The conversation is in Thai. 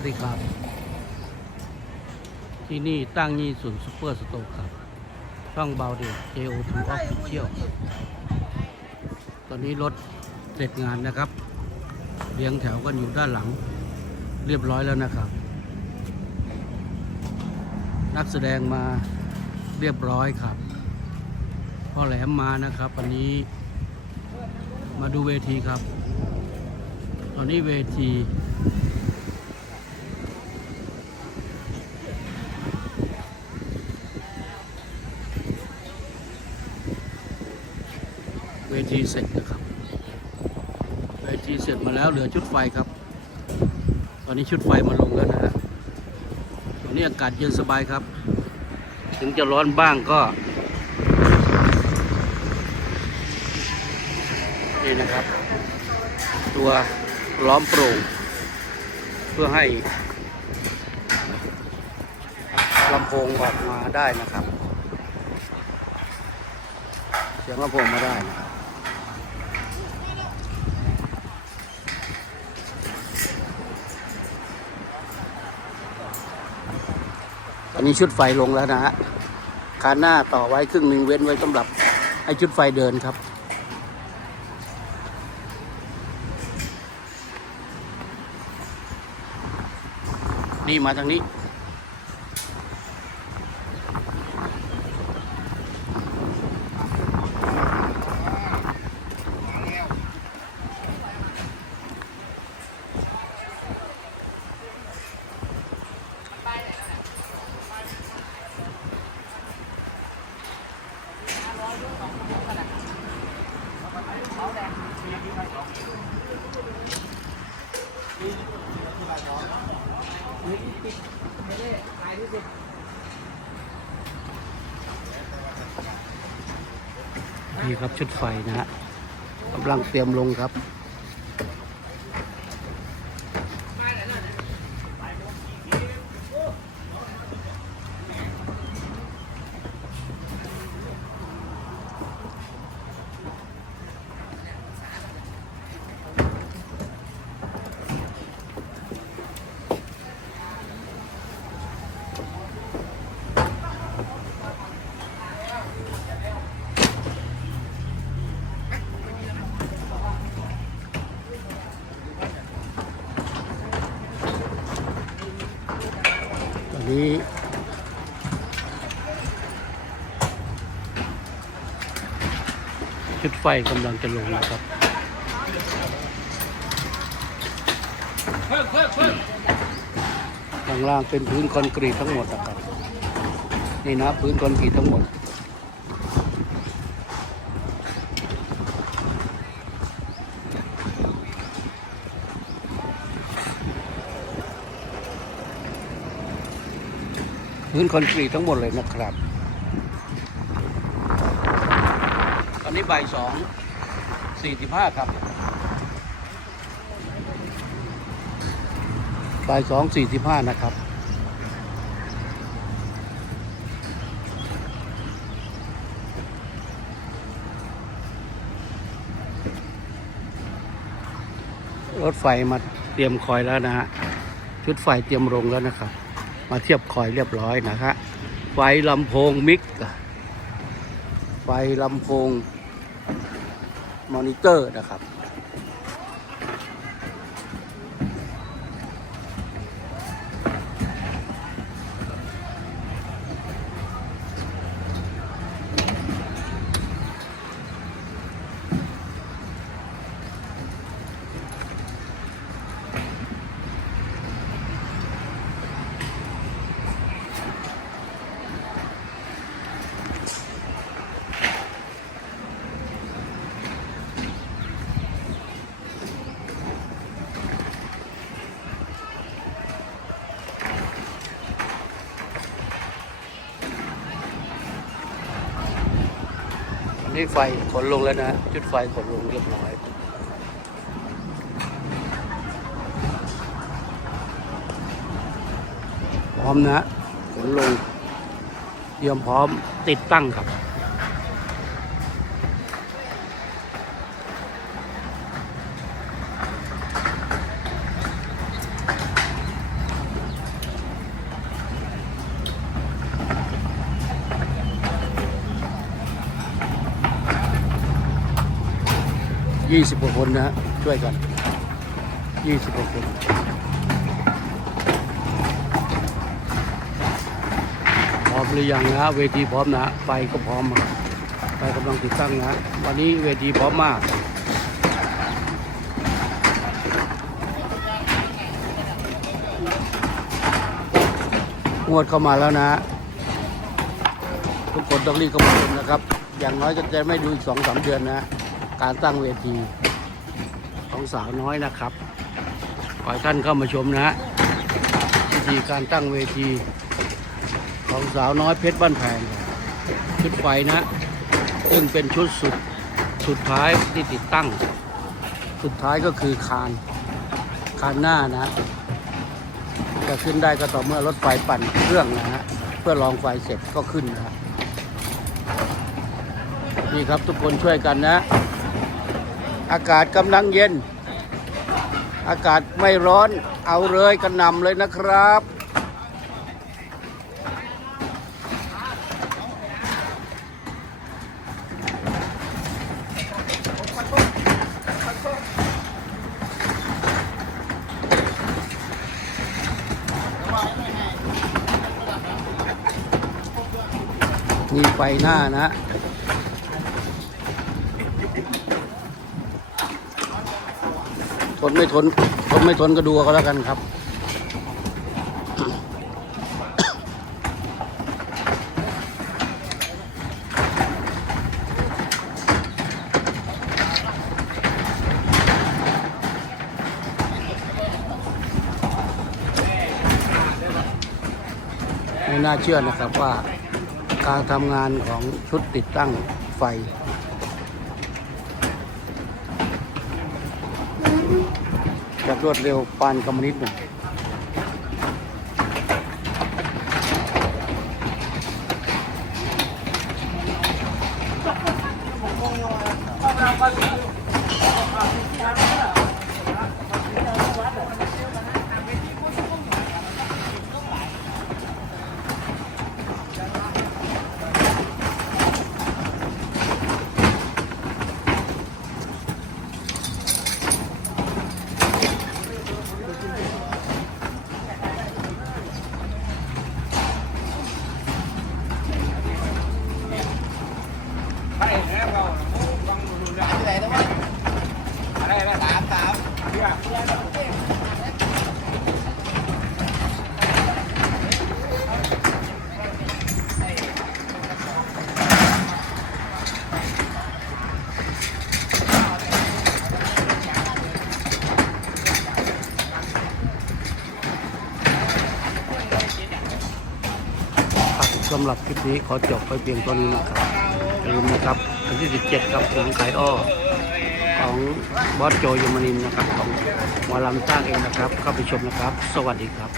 สวัสดีครับ ที่นี่ตั้งยี่ศูนย์ซูเปอร์สโตร์ครับ ช่องเบาเดช JO2 Official ตอนนี้รถเสร็จงานนะครับ เรียงแถวกันอยู่ด้านหลัง เรียบร้อยแล้วนะครับ นักแสดงมาเรียบร้อยครับ พ่อแหลมมานะครับ วันนี้มาดูเวทีครับ ตอนนี้เวที เวทีเสร็จนะครับเวทีเสร็จมาแล้วเหลือชุดไฟครับ ตอนนี้ชุดไฟมาลงแล้วนะฮะตอนนี้อากาศเย็นสบายครับ ถึงจะร้อนบ้างก็นี่นะครับ ตัวล้อมโปร่ง เพื่อให้ลำโพงออกมาได้นะครับ เสียงลำโพงมาได้นะครับ อนนี้ชุดไฟลงแล้วนะฮะคานหน้าต่อไว้ครึ่งหนึ่งเว้นไว้สำหรับให้ชุดไฟเดินครับ นี่มาทางนี้ นี่ครับชุดไฟนะฮะกำลังเตรียมลงครับ นี้ชุดไฟกำลังจะลงนะครับข้างล่างเป็นพื้นคอนกรีตทั้งหมดนะครับ นี่นะพื้นคอนกรีตทั้งหมด พื้นคอนกรีตทั้งหมดเลยนะครับ ตอนนี้บ่ายสองสี่สิบห้าครับบ่ายสองสี่สิบห้านะครับรถไฟมาเตรียมคอยแล้วนะฮะ ชุดไฟเตรียมลงแล้วนะครับ มาเทียบคอยเรียบร้อยนะฮะไฟลำโพงมิก ไฟลำโพงมอนิเตอร์นะครับ นี่ไฟขนลงแล้วนะ จุดไฟขนลงเรียบร้อย พร้อมนะขนลงเตรียมพร้อมติดตั้งครับ ยี่สิบกว่าคนนะฮะช่วยกันยี่สิบกว่าคนพร้อมหรือยังนะเวทีพร้อมนะไฟก็พร้อมครับไฟกำลังติดตั้งนะวันนี้เวทีพร้อมมากงวดเข้ามาแล้วนะ ทุกคนต้องรีบเข้ามาชมนะครับ อย่างน้อยก็จะไม่ดูอีกสองสามเดือนนะ การตั้งเวทีของสาวน้อยนะครับขอท่านเข้ามาชมนะฮะวิธีการตั้งเวที ของสาวน้อยเพชรบ้านแพงชุดไฟนะ ซึ่งเป็นชุดสุดสุดท้ายที่ติดตั้ง สุดท้ายก็คือคานคานหน้านะจะขึ้นได้ก็ต่อเมื่อรถไฟปั่นเครื่องนะฮะเพื่อลองไฟเสร็จก็ขึ้นนะนี่ครับทุกคนช่วยกันนะ อากาศกำลังเย็น อากาศไม่ร้อนเอาเลยกระนำเลยนะครับ นี่ไฟหน้านะ ทนไม่ทนทนไม่ทนก็ดูเอาก็แล้วกันครับ ไม่น่าเชื่อนะครับว่าการทำงานของชุดติดตั้งไฟ จะรวดเร็วปานกำมนิดหนึ่งครับ สำหรับคลิปนี้ขอจบไปเพียงเท่านี้นะครับอย่าลืมนะครับวันที่ 17 ครับหนังขายอ้อของบอสโจยมนินนะครับ ของหมอลำสร้างเองนะครับ เข้าไปชมนะครับ สวัสดีครับ